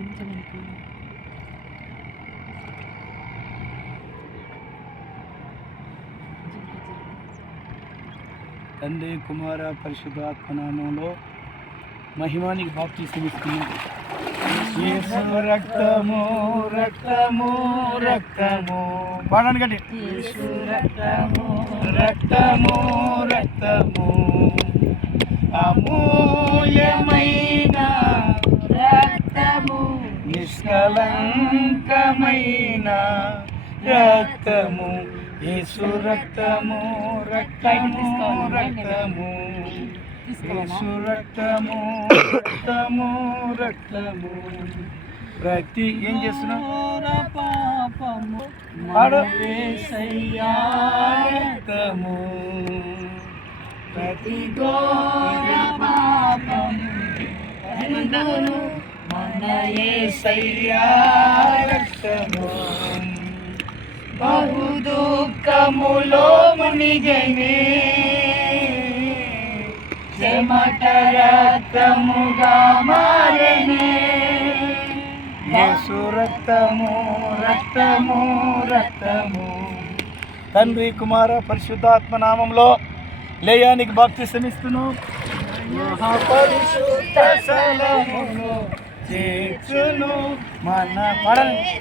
వెనకాల. తండ్రి కుమార పరిశుద్ధాత్మ నామంలో మహిమానికి బాప్తి ఇస్తున్నాం. రక్తము రక్తము రక్తము. పాడండి గట్టి రక్తము రక్తము రక్తము. అమూల్యమైన నిష్కలంకమైన రక్తము యేసు రక్తము రక్తము రక్తము. యేసు రక్తము రక్తము రక్తము. ప్రతి ఏం చేస్తున్నావు? పాపము. రక్తము ప్రతి ఘోర పాపము రక్తము బహు దుఃఖములో మునిగనే చెమట రక్తముగా మారనే యేసు రక్తము రక్తము రక్తము తండ్రి కుమార పరిశుద్ధాత్మ నామంలో లేయానికి భక్తి శ్రమిస్తును మహాపరిశుద్ధ స్థలమును చేర్చును మన పడని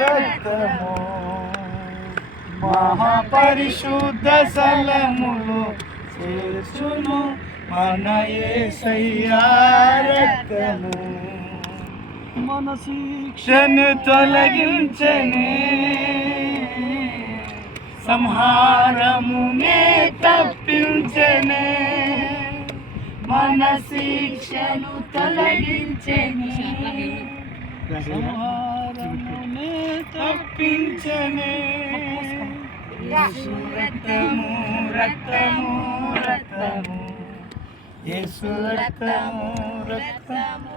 రక్తము మహాపరిశుద్ధ సలములు చేర్చును మన యేసయ్యా రక్తము. మన శిక్షను తొలగించనే. సంహారమునే తప్పించనే. మన శిక్షను తొలగించనే. సంహారమునే తప్పించనే. రక్తము రక్తము రక్తము. యేసు రక్తము. రక్తము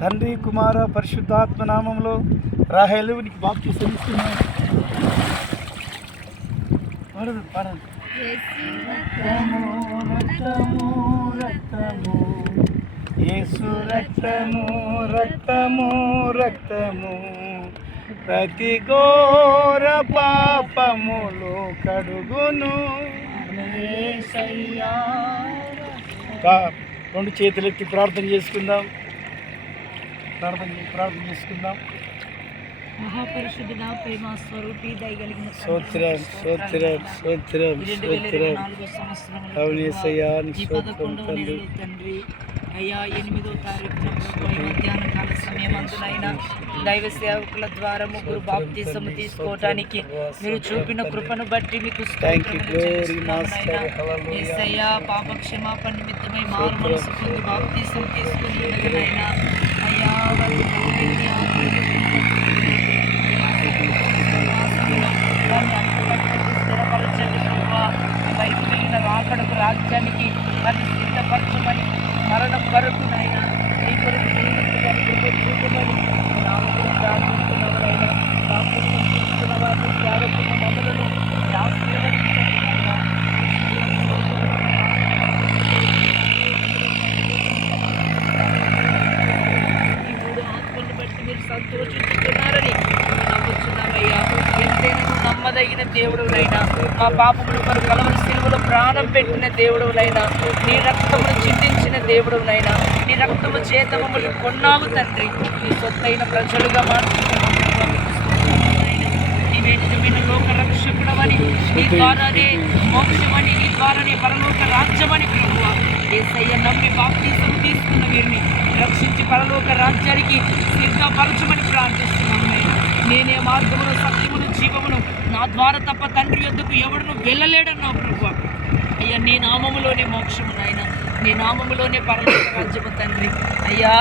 తండ్రి కుమార పరిశుద్ధాత్మ నామంలో రాహేలు నీకు బాప్తి శ్రమిస్తున్నాను పాడదు పాడదు రక్తము. యేసు రక్తము రక్తము రక్తము. ప్రతి ఘోర పాపములు కడుగును. రెండు చేతులెత్తి ప్రార్థన చేసుకుందాం. ప్రార్థన ప్రార్థన చేసుకుందాం. ప్రేమ స్వరూపి దయగలిగిన తండ్రి, స్తోత్రం స్తోత్రం. స్తోత్రం స్తోత్రం ఈ పదకొండవ. నెలలో అయ్యా ఎనిమిదో తారీఖున మధ్యాహ్న కాల సమయం అందునైనా దైవ సేవకుల ద్వారా ముగ్గురు బాప్తిసము తీసుకోవటానికి మీరు చూపిన కృపను బట్టి మీకు పాప క్షమాపణ నిమిత్తమై మారు మనసు పొంది బాప్తిసం తీసుకుని అయ్యా రాకడకు రాజ్యానికి మరి సిద్ధపరచమని మరణం వరకు నైనా నీ కొరకు జీవించమని కృప చూపమని నామమును ప్రార్థిస్తున్నామనైనా బాప్తిసం తీసుకున్న వారిని సేవకుని మమ్మలను ఆశీర్వదించండి నాయనా. ఈ మూడు ఆత్మలను బట్టి మీరు సంతోషిస్తున్నారని మేము నమ్ముచున్నామయ్యా ఎంతైనా నువ్వు నమ్మదగిన దేవుడునైనా మా పాపములు మరి కలవరి సిలువలో ప్రాణం పెట్టిన దేవుడునైనా నీ రక్తమును చిందించిన దేవుడునైనా నీ రక్తము చేత మమ్మల్ని కొన్నావు తండ్రి. నీ సొత్తైన ప్రజలుగా మార్చుకున్నావు లోక నీ ద్వారానే మోక్షమని నీ ద్వారానే పరలోక రాజ్యమని ప్రభువ. ఏసయ్య నమ్మి బాప్తీసం తీసుకున్న వీరిని రక్షించి పరలోక రాజ్యానికి సిద్ధపరచమని ప్రార్థిస్తున్నాం నేనే మార్గమును సత్యమును జీవమును. నా ద్వారా తప్ప తండ్రి యొద్దకు ఎవడును వెళ్ళలేడన్నావు ప్రభు. అయ్యా నీ నామములోనే మోక్షము నాయన. నీ నామములోనే పరలోక రాజ్యము తండ్రి. అయ్యా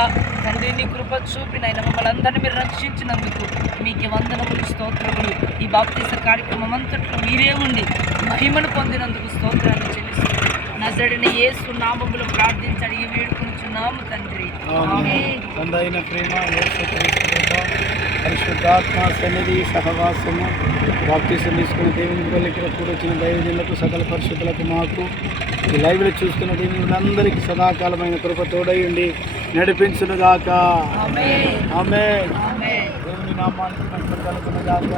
తండ్రి నీ కృప చూపి నాయన మమ్మల్ని అందరినీ మీరు రక్షించినందుకు మీకు వందనములు స్తోత్రములు. ఈ బాప్తీస కార్యక్రమం అంతట్లో మీరే ఉండి మహిమను పొందినందుకు స్తోత్రాన్ని చెల్లిస్తున్నాను నజడిన యేసు నామములో ప్రార్థించడి. ఈ వేడుకుంటున్నాము తండ్రి. ఆమేన్. తండ్రి అయిన ప్రేమ పరిశుద్ధాత్మ సన్నిధి సహవాసము బాప్తీసం తీసుకున్న దేవుని బిడ్డలు ఇక్కడ కూడా వచ్చిన దైవజనులకు సకల పరిశుద్ధులకు మాకు ఈ లైవ్లో చూస్తున్న దేవుని సదాకాలమైన కృప తోడై ఉండి నడిపించును గాక ఆమేన్. ఆమె దేవుని నామానికి మహిమ